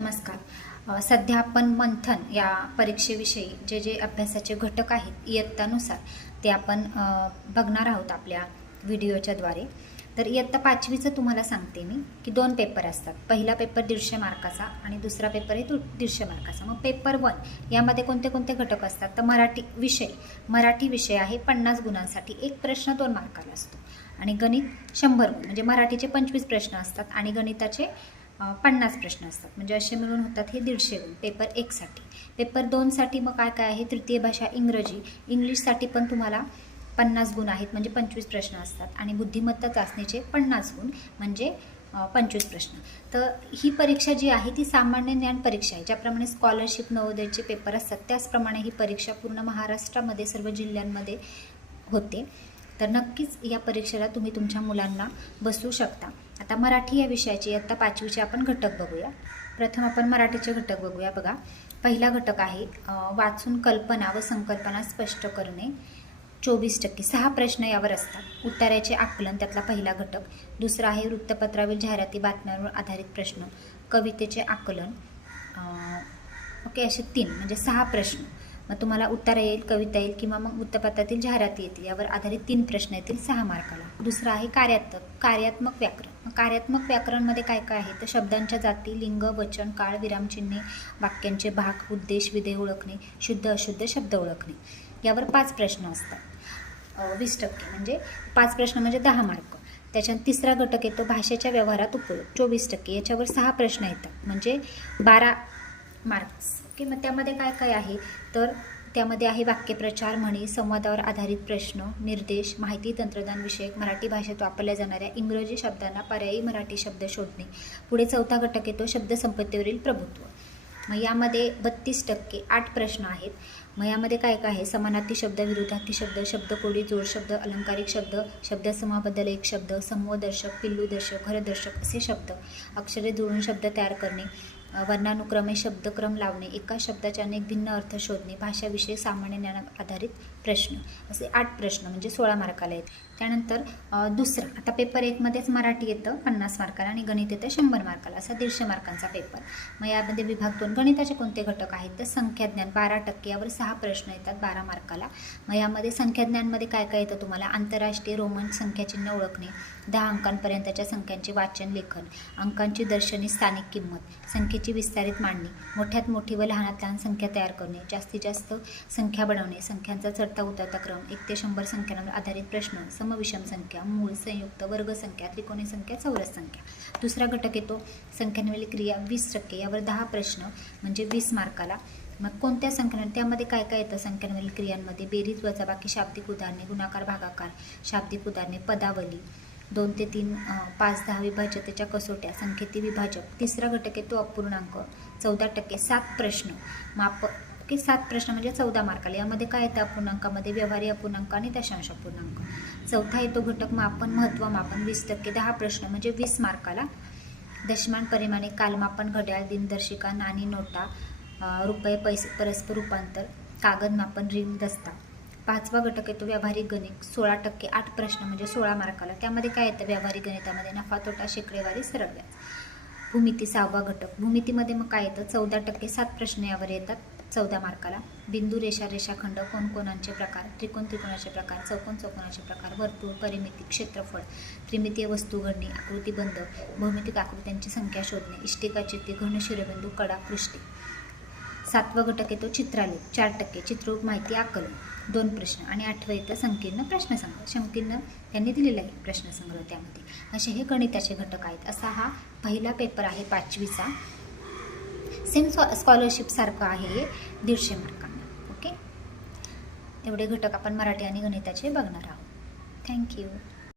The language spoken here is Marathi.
नमस्कार. सध्या आपण मंथन या परीक्षेविषयी जे जे अभ्यासाचे घटक आहेत इयत्तानुसार ते आपण बघणार आहोत आपल्या व्हिडिओच्याद्वारे तर इयत्ता पाचवीचं तुम्हाला सांगते मी की दोन पेपर असतात. पहिला पेपर दीडशे मार्काचा आणि दुसरा पेपर आहे तो दीडशे मार्काचा. मग पेपर वन यामध्ये कोणते कोणते घटक असतात? तर मराठी विषय. मराठी विषय आहे पन्नास गुणांसाठी एक प्रश्न दोन मार्काला असतो. आणि गणित शंभर गुण म्हणजे मराठीचे पंचवीस प्रश्न असतात आणि गणिताचे पन्नास प्रश्न असतात. म्हणजे असे मिळून होतात हे दीडशे गुण. पेपर एकसाठी पेपर दोनसाठी मग काय काय आहे? तृतीय भाषा इंग्रजी. इंग्लिशसाठी पण तुम्हाला पन्नास गुण आहेत. म्हणजे पंचवीस प्रश्न असतात. आणि बुद्धिमत्ता चाचणीचे पन्नास गुण. म्हणजे पंचवीस प्रश्न. तर ही परीक्षा जी आहे ती सामान्य ज्ञान परीक्षा आहे. ज्याप्रमाणे स्कॉलरशिप नवोदयचे पेपर असतात त्याचप्रमाणे ही परीक्षा पूर्ण महाराष्ट्रामध्ये सर्व जिल्ह्यांमध्ये होते. तर नक्कीच या परीक्षेला तुम्ही तुमच्या मुलांना बसवू शकता. आता मराठी या विषयाची आत्ता पाचवीचे आपण घटक बघूया. प्रथम आपण मराठीचे घटक बघूया बघा. पहिला घटक आहे वाचून कल्पना व संकल्पना स्पष्ट करणे. चोवीस टक्के सहा प्रश्न यावर असतात. उत्तराचे आकलन त्यातला पहिला घटक. दुसरा आहे वृत्तपत्रावरील जाहिराती बातम्यांवर आधारित प्रश्न. कवितेचे आकलन ओके असे तीन म्हणजे सहा प्रश्न. मग तुम्हाला उत्तर येईल कविता येईल किंवा मग वृत्तपत्रातील जाहिराती येतील यावर आधारित तीन प्रश्न येतील सहा मार्काला. दुसरा आहे कार्यात्मक कार्यात्मक व्याकरण. कार्यात्मक व्याकरणमध्ये काय काय आहे? तर शब्दांच्या जाती लिंग वचन काळ विरामचिन्हे वाक्यांचे भाग उद्देश विधेय ओळखणे शुद्ध अशुद्ध शब्द ओळखणे. यावर पाच प्रश्न असतात. वीस टक्के म्हणजे पाच प्रश्न म्हणजे दहा मार्क. त्याच्यात तिसरा घटक येतो भाषेच्या व्यवहारात उपयोग. चोवीस टक्के. याच्यावर सहा प्रश्न येतात. म्हणजे बारा मार्क्स. ओके मग त्यामध्ये काय काय आहे? तर त्यामध्ये आहे वाक्यप्रचार म्हणी संवादावर आधारित प्रश्न निर्देश माहिती तंत्रज्ञान विषयक मराठी भाषेत वापरल्या जाणाऱ्या इंग्रजी शब्दांना पर्यायी मराठी शब्द शोधणे. पुढे चौथा घटक येतो शब्दसंपत्तीवरील प्रभुत्व. मग यामध्ये बत्तीस टक्के आठ प्रश्न आहेत. मग यामध्ये काय काय आहे? समानार्थी शब्द विरोधार्थी शब्द शब्दकोडी जोड शब्द अलंकारिक शब्द शब्दसमाबद्दल एक शब्द समूहदर्शक पिल्लूदर्शक घरदर्शक असे शब्द. अक्षरे जुळून शब्द तयार करणे. वर्णानुक्रमे शब्दक्रम लावणे एका शब्दाचे अनेक भिन्न अर्थ शोधणे भाषाविषयी सामान्य ज्ञानावर आधारित प्रश्न असे आठ प्रश्न म्हणजे सोळा मार्काला आहेत त्यानंतर दुसरा आता पेपर एकमध्येच मराठी येतं पन्नास मार्काला आणि गणित येतं शंभर मार्काला असा दीडशे मार्कांचा पेपर मग यामध्ये विभाग दोन गणिताचे कोणते घटक आहेत? तर संख्याज्ञान बारा टक्के यावर सहा प्रश्न येतात बारा मार्काला. मग यामध्ये संख्याज्ञानमध्ये काय काय येतं तुम्हाला? आंतरराष्ट्रीय रोमन संख्याचिन्ह ओळखणे दहा अंकांपर्यंतच्या संख्यांचे वाचन लेखन अंकांची दर्शनी स्थानिक किंमत संख्ये संख्येची विस्तारित मांडणी मोठ्यात मोठी व लहानात लहान संख्या तयार करणे जास्तीत जास्त संख्या बनवणे संख्यांचा चढता उतरता क्रम एक ते शंभर संख्यांवर आधारित प्रश्न समविषम संख्या मूळ संयुक्त वर्ग संख्या त्रिकोणी संख्या चौरस संख्या. दुसरा घटक येतो संख्यांवरील क्रिया वीस टक्के यावर दहा प्रश्न म्हणजे वीस मार्काला. मग कोणत्या संख्यांवर त्यामध्ये काय काय येतं? संख्यांवरील क्रियांमध्ये बेरीज वजाबाकी शाब्दिक उदाहरणे गुणाकार भागाकार शाब्दिक उदाहरणे पदावली. दोन ते तीन पाच दहा विभाज्यतेच्या कसोट्या संख्येतील विभाजक. तिसरा घटक येतो अपूर्णांक. चौदा टक्के सात प्रश्न. माप की सात प्रश्न म्हणजे चौदा मार्काला यामध्ये काय येतं? अपूर्णांकामध्ये व्यवहारी अपूर्णांक आणि दशांश अपूर्णांक. चौथा येतो घटक मापन महत्त्व मापन. वीस टक्के दहा प्रश्न म्हणजे वीस मार्काला दशमान परिमाणे कालमापन घड्याळ दिनदर्शिका नाणी नोटा रुपये पैसे परस्पर रूपांतर कागद मापन रिंग दस्ता. पाचवा घटक येतो व्यावहारिक गणित सोळा टक्के आठ प्रश्न म्हणजे सोळा मार्काला त्यामध्ये काय येतं? व्यावहारिक गणितामध्ये नफा तोटा शेकडेवारी सरळ व्याज भूमिती सहावा घटक. भूमितीमध्ये मग काय येतं? चौदा टक्के सात प्रश्न यावर येतात. चौदा मार्काला बिंदू रेषा रेषाखंड कोणकोणांचे प्रकार त्रिकोण त्रिकोणाचे प्रकार चौकोन चौकोनाचे प्रकार वर्तुळ परिमिती क्षेत्रफळ त्रिमितीय वस्तू घडणे आकृतीबंध भौमितिक आकृत्यांची संख्या शोधणे इष्टिका चित्ती घन शिरोबिंदू कडा पृष्ठी. सातवा घटक येतो चित्रालेख. चार टक्के चित्ररूप माहिती आकलन. दोन प्रश्न आणि आठवं येतं संकीर्ण प्रश्नसंग्रह. संकीर्ण त्यांनी दिलेला आहे प्रश्नसंग्रह त्यामध्ये. असे हे गणिताचे घटक आहेत. असा हा पहिला पेपर आहे पाचवीचा. सेम स्कॉ स्कॉलरशिपसारखं आहे हे दीडशे मार्कांना ओके एवढे घटक आपण मराठी आणि गणिताचे बघणार आहोत. थँक्यू